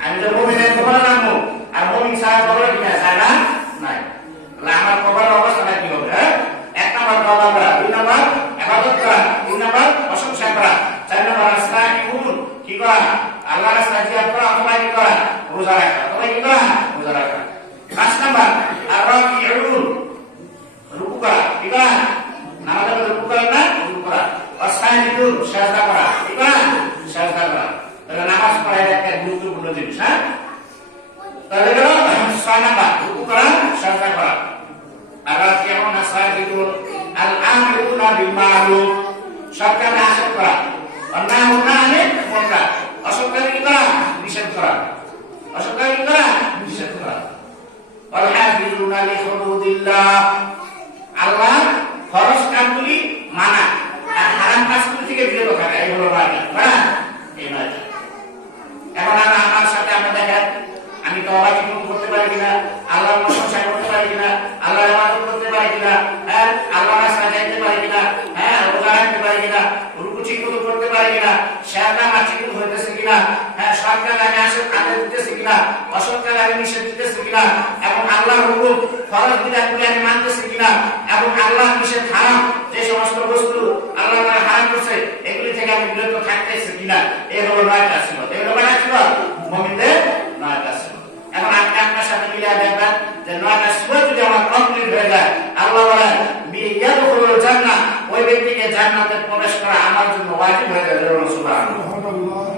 আমি তো মুমিনের কবরে নামবো আর মুমিন কিনা যায় না? নাই। তাহলে আমার কবরের অবস্থাটা কি হবে? এক নম্বর তওবা করা দুই নম্বর ইবাদত করা তিন নম্বর প্রশংসা করা চার নম্বর রাস্তা কি করা আল্লাহ রাস্তা জিয়াদ করা অথবা কি করা রোজা রাখা অথবা কি করা রোজা রাখা পাঁচ নম্বর আর রাকিউন রুকু করা কি করা নামাজের রুকু করা না? রুকু করা অসাইদুন সাজদা করা কি করা সাজদা করা নামাজ পড়া এটা একটা গুরুত্বপূর্ণ জিনিস হ্যাঁ? তাহলে গেল ছয় নাম্বার রুকু করা সাজদা করা। আর আজকে এমন আসাহিত আল আমরুনা বিল মারুফ সরকারে আসক করা। অন্যায় অন্যায় আনে বলরা অসরকারে কি করা, নিষেধ করা। অসরকারে কি করা, নিষেধ করা। আল হাফিজুনা লি হুদুদিল্লাহ আল্লাহ খরচ কাজগুলি মানা। আর হারাম কাজগুলি থেকে বিরত থাকা এই হলো রাজা হ্যাঁ? আমি তো অবাক করতে পারি কিনা? আল্লাহর প্রশংসা করতে পারি কিনা? আল্লাহর ইবাদত করতে পারি কিনা? হ্যাঁ? আল্লাহ রাস্তা যাইতে পারি কিনা? হ্যাঁ? রোজা রাখতে পারি কিনা? রুকু ঠিক মতো করতে পারি কিনা? আমার ঠিক মতো হইতেছে কিনা? হ্যাঁ সরকার আমি আসে আদেশ দিতেছি কিনা? অসরকার আমি নিষেধ দিতেছি কিনা? এবং আল্লাহর হুকুম, ফরজ আমি মানতেছি কিনা? এবং আল্লাহ নিষেধ হারাম, যে সমস্ত বস্তু আল্লাহ হারাম করছে, এগুলি থেকে আমি বিরত থাকতেছি কিনা? এই হলো নয়টা জান্নাতে প্রবেশ করা আমার জন্য ওয়াজিব হয়ে যাবে সুবহানাল্লাহ।